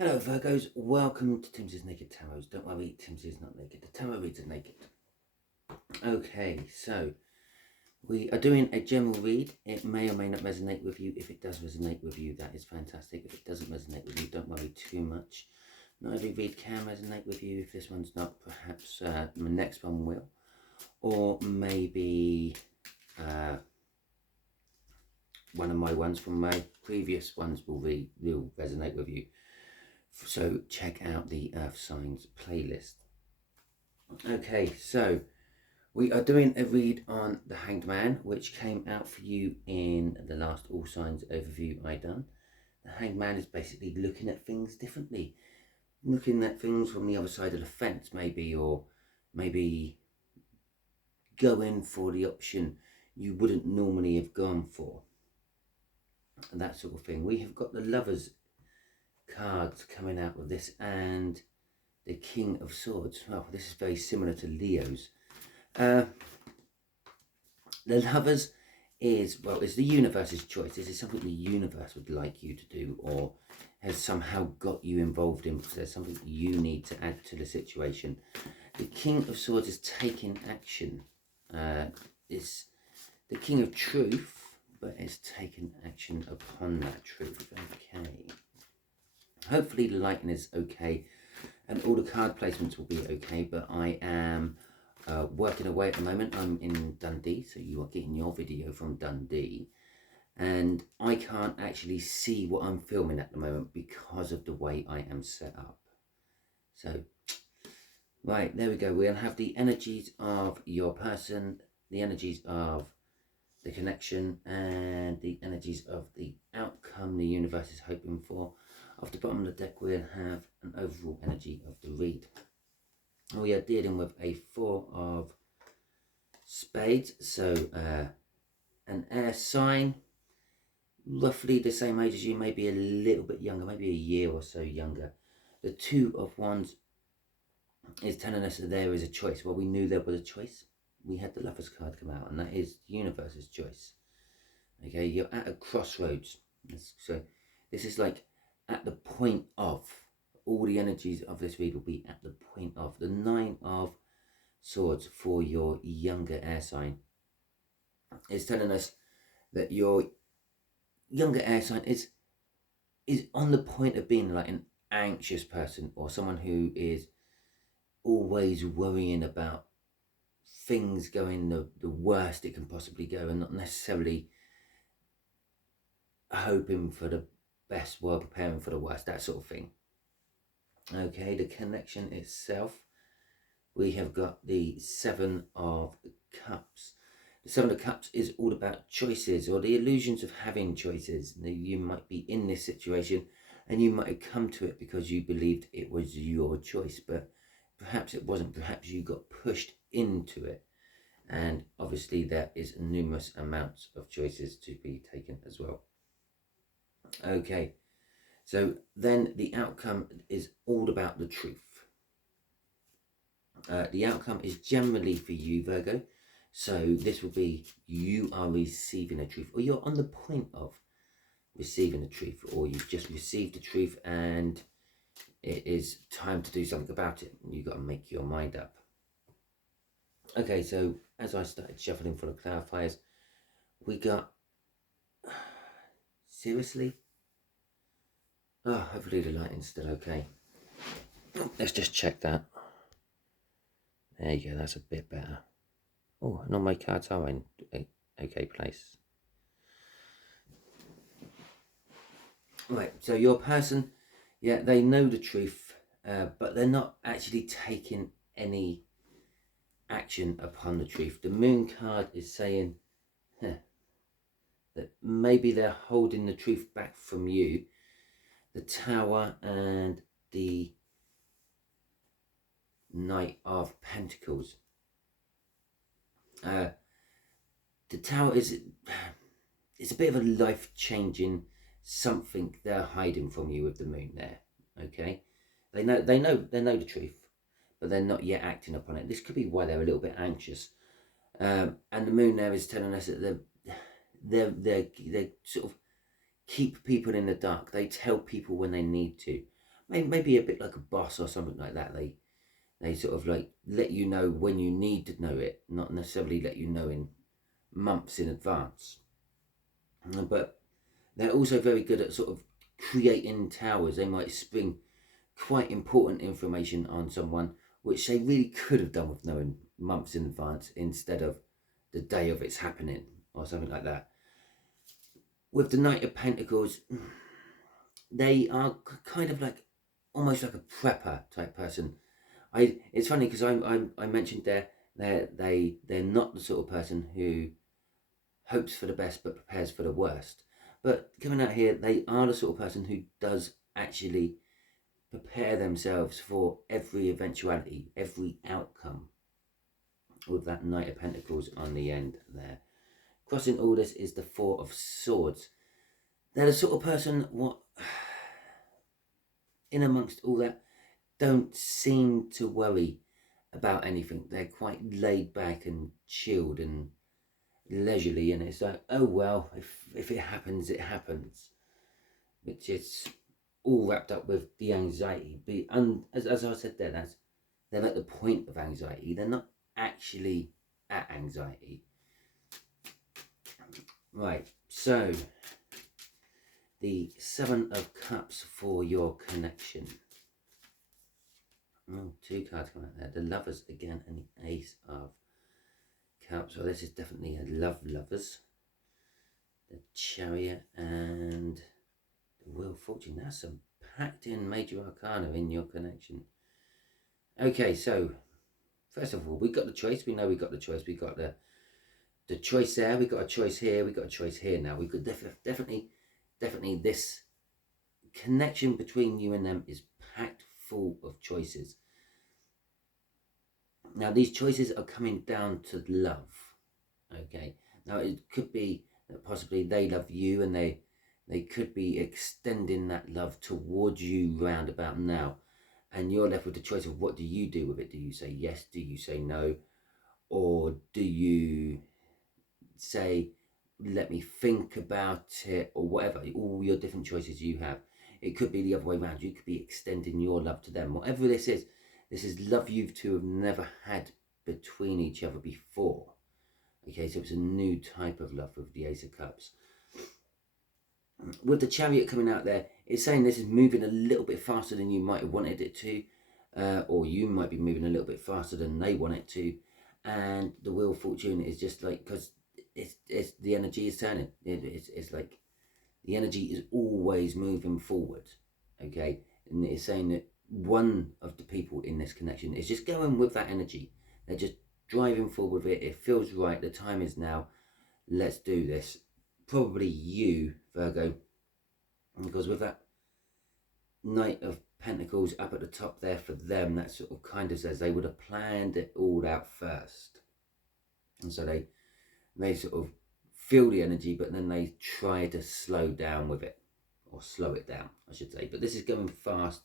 Hello Virgos, welcome to Timsy's Naked Tarot. Don't worry, Timsy is not naked. The tarot reads are naked. Okay, so we are doing a general read. It may or may not resonate with you. If it does resonate with you, that is fantastic. If it doesn't resonate with you, don't worry too much. Not every read can resonate with you. If this one's not, perhaps the next one will. Or maybe one of my ones from my previous ones will resonate with you. So check out the Earth Signs playlist. Okay, so we are doing a read on the Hanged Man, which came out for you in the last All Signs overview I done. The Hanged Man is basically looking at things differently, looking at things from the other side of the fence, maybe, or maybe going for the option you wouldn't normally have gone for, and that sort of thing. We have got the Lovers cards coming out with this, and the King of Swords. Well, this is very similar to Leo's. The Lovers is, well, it's the universe's choice. This is something the universe would like you to do, or has somehow got you involved in, because there's something you need to add to the situation. The King of Swords is taking action. It's the King of Truth, but it's taken action upon that truth. Okay. Hopefully the lighting is okay and all the card placements will be okay, but I am working away at the moment. I'm in Dundee, so you are getting your video from Dundee, and I can't actually see what I'm filming at the moment because of the way I am set up. So, right, there we go. We'll have the energies of your person, the energies of the connection, and the energies of the outcome the universe is hoping for. Off the bottom of the deck, we'll have an overall energy of the read. We are dealing with a 4 of spades, so an air sign, roughly the same age as you, maybe a little bit younger, maybe a year or so younger. The 2 of Wands is telling us that there is a choice. Well, we knew there was a choice. We had the Lovers card come out, and that is the universe's choice. Okay, you're at a crossroads. So this is like at the point of, all the energies of this read will be at the point of. The 9 of Swords for your younger air sign is telling us that your younger air sign is on the point of being like an anxious person, or someone who is always worrying about things going the worst it can possibly go, and not necessarily hoping for the best while preparing for the worst, that sort of thing. Okay, the connection itself, we have got the 7 of Cups. The 7 of Cups is all about choices, or the illusions of having choices. Now, you might be in this situation and you might have come to it because you believed it was your choice, but perhaps it wasn't. Perhaps you got pushed into it, and obviously there is numerous amounts of choices to be taken as well. Okay, so then the outcome is all about the truth. The outcome is generally for you, Virgo. So this will be, you are receiving a truth, or you're on the point of receiving the truth, or you've just received the truth and it is time to do something about it. You've got to make your mind up. Okay, so as I started shuffling for the clarifiers, we got, seriously? Oh, hopefully the lighting's still okay. Let's just check that. There you go, that's a bit better. Oh, and all my cards are in a okay place. Right, so your person, yeah, they know the truth, but they're not actually taking any action upon the truth. The Moon card is saying that maybe they're holding the truth back from you. The Tower and the Knight of Pentacles. The Tower is, it's a bit of a life-changing something they're hiding from you with the Moon there. Okay, they know the truth, but they're not yet acting upon it. This could be why they're a little bit anxious. And the Moon there is telling us that they sort of keep people in the dark. They tell people when they need to, maybe a bit like a boss or something like that. They sort of like let you know when you need to know it, not necessarily let you know in months in advance. But they're also very good at sort of creating towers. They might spring quite important information on someone which they really could have done with knowing months in advance instead of the day of its happening or something like that. With the Knight of Pentacles, they are kind of like almost like a prepper type person. It's funny because I mentioned they're not the sort of person who hopes for the best but prepares for the worst. But coming out here, they are the sort of person who does actually prepare themselves for every eventuality, every outcome, with that Knight of Pentacles on the end there. Crossing all this is the Four of Swords. They're the sort of person, what, in amongst all that, don't seem to worry about anything. They're quite laid back and chilled and leisurely, and it's like, oh well, if it happens, it happens, which is all wrapped up with the anxiety. And as I said there, they're at the point of anxiety. They're not actually at anxiety. Right, so the Seven of Cups for your connection. Oh, two cards come out there. The Lovers again and the Ace of Cups. Well, this is definitely a lovers. The Chariot and the Wheel of Fortune. That's some packed in major arcana in your connection. Okay, so first of all, we got the choice. We know we got the choice. We got the choice there. We got a choice here. We got a choice here. Now we could definitely this connection between you and them is packed full of choices. Now these choices are coming down to love. Okay. Now it could be that possibly they love you and they could be extending that love towards you round about now. And you're left with the choice of what do you do with it? Do you say yes? Do you say no? Or do you say, let me think about it, or whatever? All your different choices you have. It could be the other way around. You could be extending your love to them. Whatever this is love you two have never had between each other before. Okay, so it's a new type of love with the Ace of Cups. With the Chariot coming out there, it's saying this is moving a little bit faster than you might have wanted it to, or you might be moving a little bit faster than they want it to. And the Wheel of Fortune is just like, because it's the energy is turning. It's like the energy is always moving forward. Okay, and it's saying that one of the people in this connection is just going with that energy. They're just driving forward with it. It feels right. The time is now. Let's do this. Probably you, Virgo, because with that Knight of Pentacles up at the top there for them, that sort of kind of says they would have planned it all out first. And so they sort of feel the energy, but then they try to slow down with it, or slow it down, I should say. But this is going fast.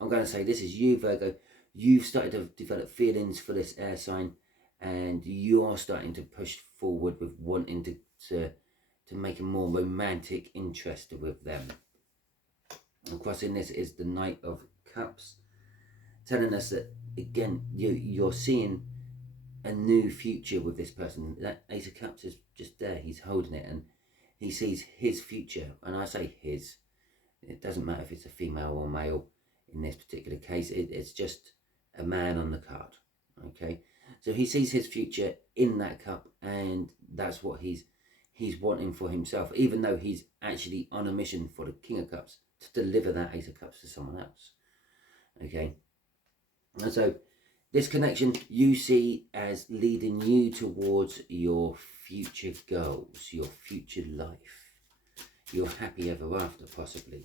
I'm going to say this is you, Virgo. You've started to develop feelings for this air sign, and you're starting to push forward with wanting to make a more romantic interest with them. And crossing this is the Knight of Cups, telling us that again you're seeing a new future with this person. That Ace of Cups is just there. He's holding it and he sees his future. And I say his. It doesn't matter if it's a female or male in this particular case. It's just a man on the card. Okay, so he sees his future in that cup, and that's what he's wanting for himself, even though he's actually on a mission for the King of Cups to deliver that Ace of Cups to someone else. Okay, and so this connection you see as leading you towards your future goals, your future life, your happy ever after, possibly.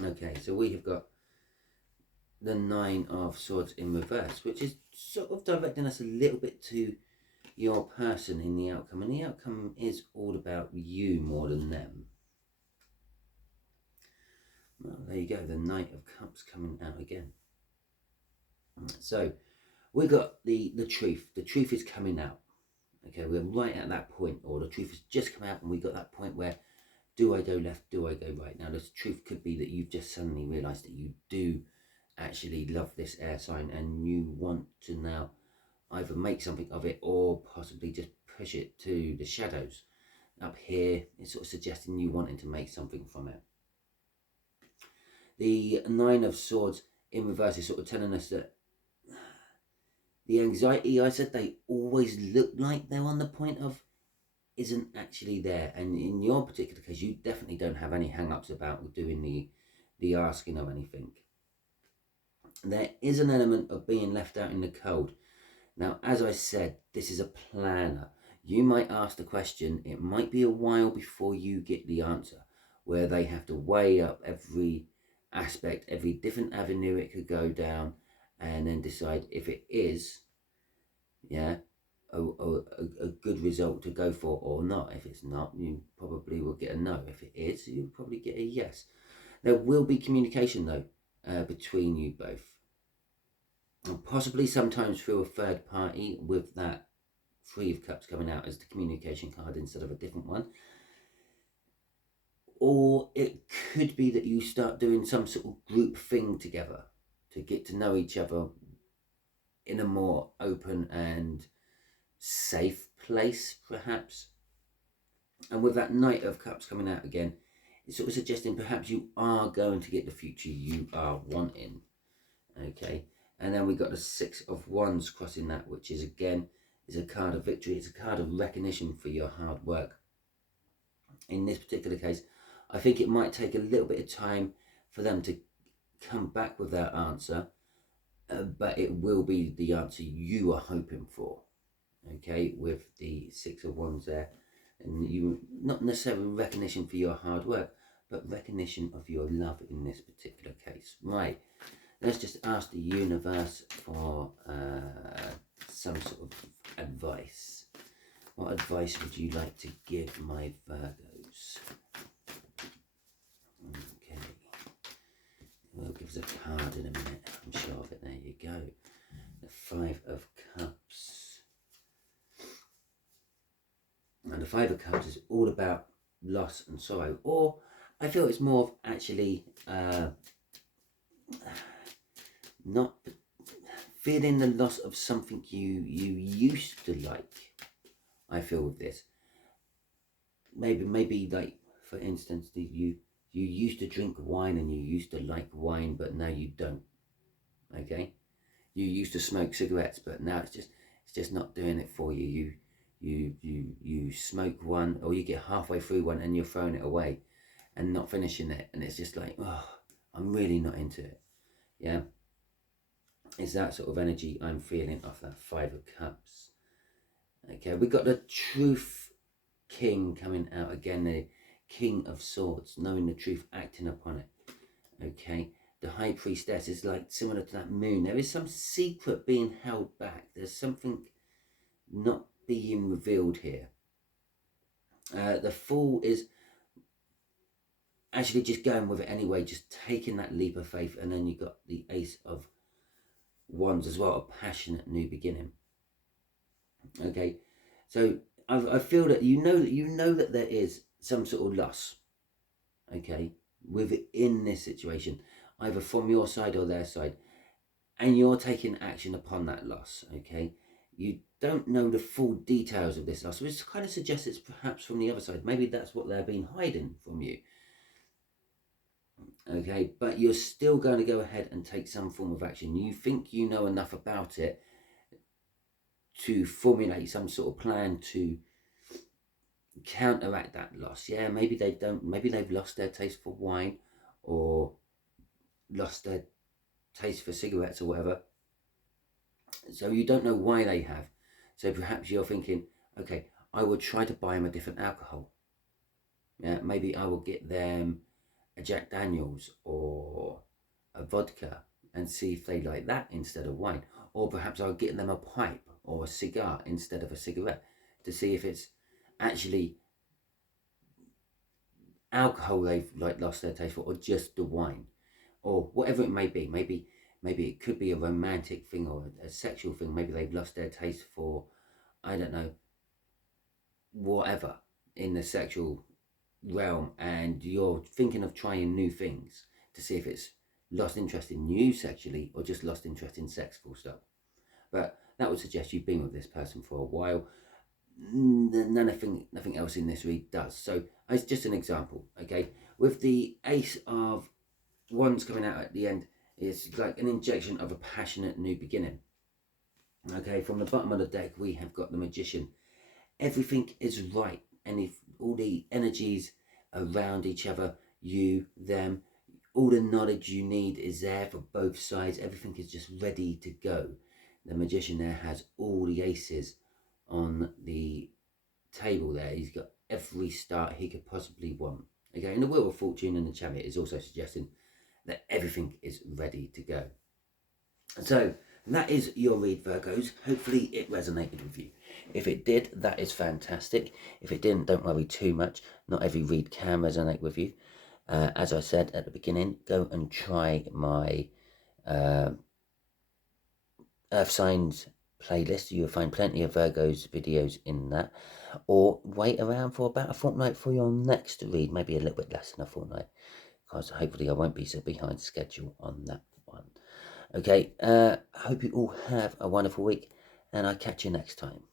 Okay, so we have got the Nine of Swords in reverse, which is sort of directing us a little bit to your person in the outcome. And the outcome is all about you more than them. Well, there you go, the Knight of Cups coming out again. So we got the truth. The truth is coming out. Okay, we're right at that point, or the truth has just come out, and we got that point where Do I go left? Do I go right? Now, the truth could be that you've just suddenly realised that you do actually love this air sign and you want to now either make something of it or possibly just push it to the shadows. Up here, it's sort of suggesting you wanting to make something from it. The Nine of Swords in reverse is sort of telling us that the anxiety, I said they always look like they're on the point of, isn't actually there. And in your particular case, you definitely don't have any hang-ups about doing the asking or anything. There is an element of being left out in the cold. Now, as I said, this is a planner. You might ask the question, it might be a while before you get the answer, where they have to weigh up every aspect, every different avenue it could go down, and then decide if it is, yeah, a good result to go for or not. If it's not, you probably will get a no. If it is, you'll probably get a yes. There will be communication, though, between you both. And possibly sometimes through a third party, with that Three of Cups coming out as the communication card instead of a different one. Or it could be that you start doing some sort of group thing together to get to know each other in a more open and safe place, perhaps. And with that Knight of Cups coming out again, it's sort of suggesting perhaps you are going to get the future you are wanting. Okay, and then we got the Six of Wands crossing that, which is again is a card of victory. It's a card of recognition for your hard work. In this particular case, I think it might take a little bit of time for them to come back with their answer, but it will be the answer you are hoping for. Okay, with the Six of Wands there, and you not necessarily recognition for your hard work, but recognition of your love in this particular case. Right, let's just ask the universe for some sort of advice. What advice would you like to give my Virgos? Okay, we'll give us a card in a minute, I'm sure of it. There you go. The Five of Cups. And the Five of Cups is all about loss and sorrow, or I feel it's more of actually not feeling the loss of something you used to like. I feel with this, maybe like, for instance, you used to drink wine and you used to like wine, but now you don't. Okay, you used to smoke cigarettes, but now it's just not doing it for you. You smoke one, or you get halfway through one and you're throwing it away and not finishing it, and it's just like, oh, I'm really not into it. Yeah, it's that sort of energy I'm feeling off that Five of Cups. Okay, we got the Truth King coming out again, the King of Swords, knowing the truth, acting upon it. Okay, the High Priestess is like similar to that moon. There is some secret being held back. There's something not being revealed here. The Fool is actually just going with it anyway, just taking that leap of faith. And then you got the Ace of Wands as well, a passionate new beginning. Okay, so I feel that you know that there is some sort of loss, okay, within this situation, either from your side or their side, and you're taking action upon that loss. Okay, you don't know the full details of this loss, which kind of suggests it's perhaps from the other side. Maybe that's what they've been hiding from you. Okay, but you're still going to go ahead and take some form of action. You think you know enough about it to formulate some sort of plan to counteract that loss. Yeah, maybe they don't, maybe they've lost their taste for wine or lost their taste for cigarettes or whatever. So you don't know why they have. So perhaps you're thinking, okay, I will try to buy them a different alcohol. Yeah, maybe I will get them a Jack Daniels or a vodka and see if they like that instead of wine. Or perhaps I'll get them a pipe or a cigar instead of a cigarette to see if it's actually alcohol they've like lost their taste for, or just the wine, or whatever it may be. Maybe it could be a romantic thing or a sexual thing. Maybe they've lost their taste for, I don't know, whatever in the sexual realm and you're thinking of trying new things to see if it's lost interest in you sexually or just lost interest in sex, full stop. But that would suggest you've been with this person for a while. Nothing else in this read does. So it's just an example, okay? With the Ace of Wands coming out at the end, it's like an injection of a passionate new beginning. Okay, from the bottom of the deck, we have got the Magician. Everything is right, and if all the energies around each other, you, them, all the knowledge you need is there for both sides. Everything is just ready to go. The Magician there has all the aces on the table there. He's got every start he could possibly want. Okay, and the Wheel of Fortune and the Chariot is also suggesting that everything is ready to go. So that is your read, Virgos. Hopefully it resonated with you. If it did, that is fantastic. If it didn't, don't worry too much. Not every read can resonate with you. As I said at the beginning, go and try my Earth Signs playlist. You'll find plenty of Virgos videos in that. Or wait around for about a fortnight for your next read, maybe a little bit less than a fortnight, because hopefully I won't be so behind schedule on that one. Okay, I hope you all have a wonderful week, and I'll catch you next time.